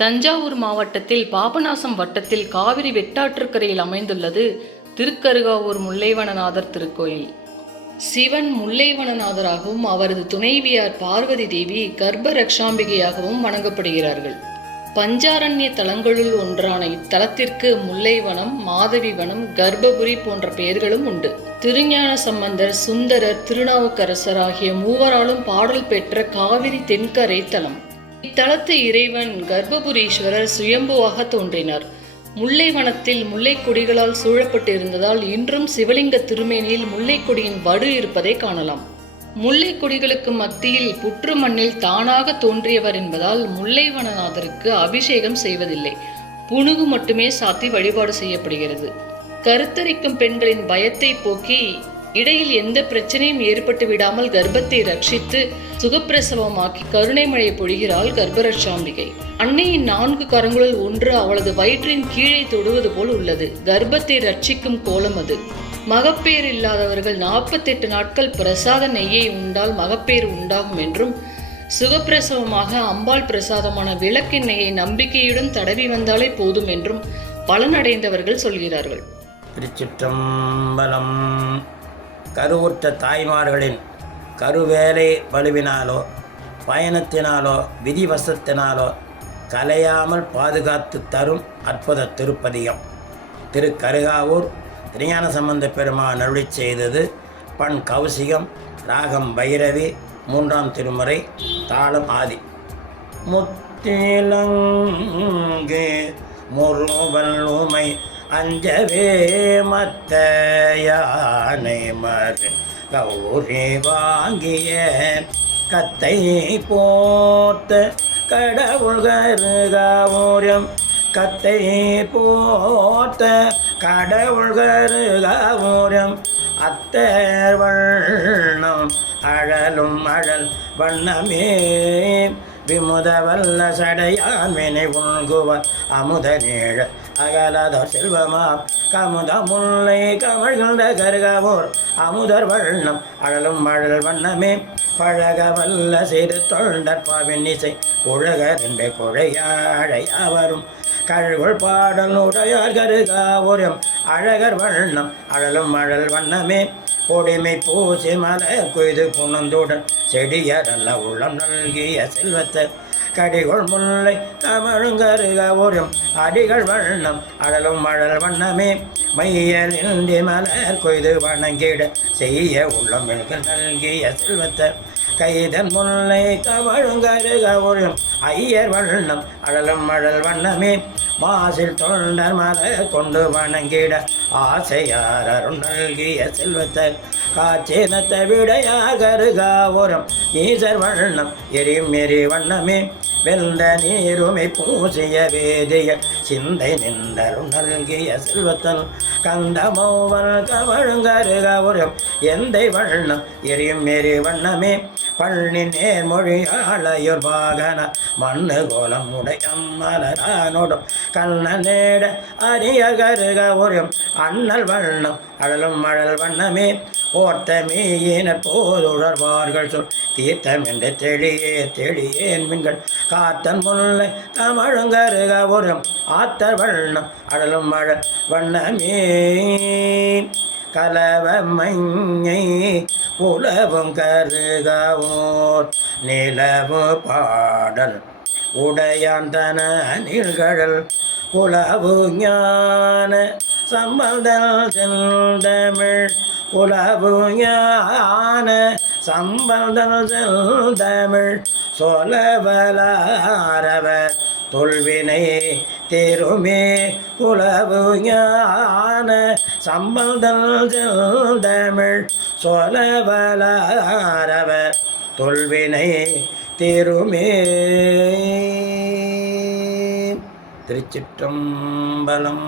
தஞ்சாவூர் மாவட்டத்தில் பாபநாசம் வட்டத்தில் காவிரி வெட்டாற்றுக்கரையில் அமைந்துள்ளது திருக்கருகாவூர் முல்லைவனநாதர் திருக்கோயில். சிவன் முல்லைவனநாதராகவும் அவரது துணைவியார் பார்வதி தேவி கர்ப்ப ரக்ஷாம்பிகையாகவும் வணங்கப்படுகிறார்கள். பஞ்சாரண்ய தலங்களுள் ஒன்றான இத்தலத்திற்கு முல்லைவனம், மாதவிவனம், கர்ப்பபுரி போன்ற பெயர்களும் உண்டு. திருஞான சம்பந்தர், சுந்தரர், திருநாவுக்கரசர் ஆகிய மூவராலும் பாடல் பெற்ற காவிரி தென்கரை தலம். இத்தலத்து இறைவன் கர்ப்பபுரீஸ்வரர் சுயம்புவாக தோன்றினார். முல்லைவனத்தில் முல்லைக்கொடிகளால் சூழப்பட்டு இருந்ததால் இன்றும் சிவலிங்க திருமேனியில் முல்லைக்கொடியின் வடு இருப்பதை காணலாம். முல்லை கொடிகளுக்கு மத்தியில் புற்று மண்ணில் தானாக தோன்றியவர் என்பதால் முல்லைவனநாதருக்கு அபிஷேகம் செய்வதில்லை. புனுகு மட்டுமே சாத்தி வழிபாடு செய்யப்படுகிறது. கருத்தரிக்கும் பெண்களின் பயத்தை போக்கி இடையில் எந்த பிரச்சனையும் ஏற்பட்டு விடாமல் கர்ப்பத்தை ரட்சித்து சுகப்பிரசவமாக்கி கருணை மழை பொழிகிறாள் கர்ப்பரட்சாம்பிகை. அன்னையின் 4 கரங்களுள் ஒன்று அவளது வயிற்றின் கீழே தொடுவது போல் உள்ளது. கர்ப்பத்தை ரட்சிக்கும் கோலம் அது. மகப்பேறு இல்லாதவர்கள் 48 நாட்கள் பிரசாத நெய்யை உண்டால் மகப்பேறு உண்டாகும் என்றும், சுகப்பிரசவமாக அம்பாள் பிரசாதமான விளக்கெண்ணெயை நம்பிக்கையுடன் தடவி வந்தாலே போதும் என்றும் பலனடைந்தவர்கள் சொல்கிறார்கள். திருச்சிற்றம்பலம். கருவுற்ற தாய்மார்களின் கருவேலை வலுவினாலோ பயணத்தினாலோ விதிவசத்தினாலோ கலையாமல் பாதுகாத்து தரும் அற்புத திருப்பதிகம். திருக்கருகாவூர் திருஞான சம்பந்த பெருமான் அருளி செய்தது. பண் கௌசிகம், ராகம் பைரவி, 3ஆம் திருமுறை, தாளம் ஆதி. முத்திலங்கே முருவல் உமை அஞ்சவே மத்த யானை மறு கௌரி வாங்கிய கத்தை போத்த கடவுள் கருகாவூரம் கத்தை போத்த கடவுள் கருகாவூரம் அத்தர் வண்ணம் அழலும் அழல் வண்ணமே விமுத வல்ல சடையான் வினை உள்குவர் அமுத நீழ அகலத செல்வமாம் கமுத முல்லை கமழ்கின்ற கருகாவூர் அமுதர் வண்ணம் அழலும் அழல் வண்ணமே பழக வல்ல சிறு தொண்டற்பாவின் இசை உழக ரெண்டு குழையாழையாவரும் கழுகுள் பாடல் உடையார் கருகாவூரம் அழகர் வண்ணம் அழலும் அழல் வண்ணமே பொடிமை பூசி மலர் கொய்து புணந்துடன் செடியரல்ல உள்ளம் நல்கிய செல்வத்தை கடிகொள் முல்லை கமழுங்கருகாவூரம் அடிகள் வண்ணம் அழலும் அழல் வண்ணமே மையலின்றி மலர் கொய்து வணங்கிட செய்ய உள்ளம் நல்கிய செல்வத்தை கைதன் முல்லை கமழுங்கருகாவூரம் ஐயர் வண்ணம் அழலும் அழல் வண்ணமே மாசில் தொண்டர் மலர் கொண்டு வணங்கிட ஆசையார் அருள் நல்கிய செல்வத்தை காச்சேனத்தை விடையார் கருகாவூரம் ஈசர் வண்ணம் எரியும் எரி வண்ணமே வெந்த நீருமை பூசிய வேதிய சிந்தை நின்றருள் நல்கிய செல்வத்தன் கந்தமோவல் கமழுங்கருகாவூரம் எந்தை வண்ணம் எரியும் எரி வண்ணமே பள்ளி நேர்மொழியாளையோர் பாகன மண்ணு கோலம் உடையம்மலரானோடும் கண்ண நேட அரிய கருகாவூரம் அண்ணல் வண்ணம் அழலும் அழல் வண்ணமே போர்த்த மீயினர் போதுழர்வார்கள் சொல் தீர்த்தம் என்று தெளியேன் மின்கள் காத்தன் முல்லை கமழுங்கருகாவூரம் ஆத்தர் வண்ணம் அழலும் அழல் வண்ணமே கலவ மஞ்சை உலவும் கருகாவூர் நிலவு பாடல் உடையான் தன நீழ்கடல் உலவு ஞான சம்பந்தல் செந்தமிழ் உலவு ஞான சம்பந்தல் செந்தமிழ் சொலவலாரவர் தொல்வினை தேருமே உலவு ஞான சம்பந்தல் செந்தமிழ் சொலவலாரவர் தொல்வினை தேருமே. திருச்சிற்றம்பலம்.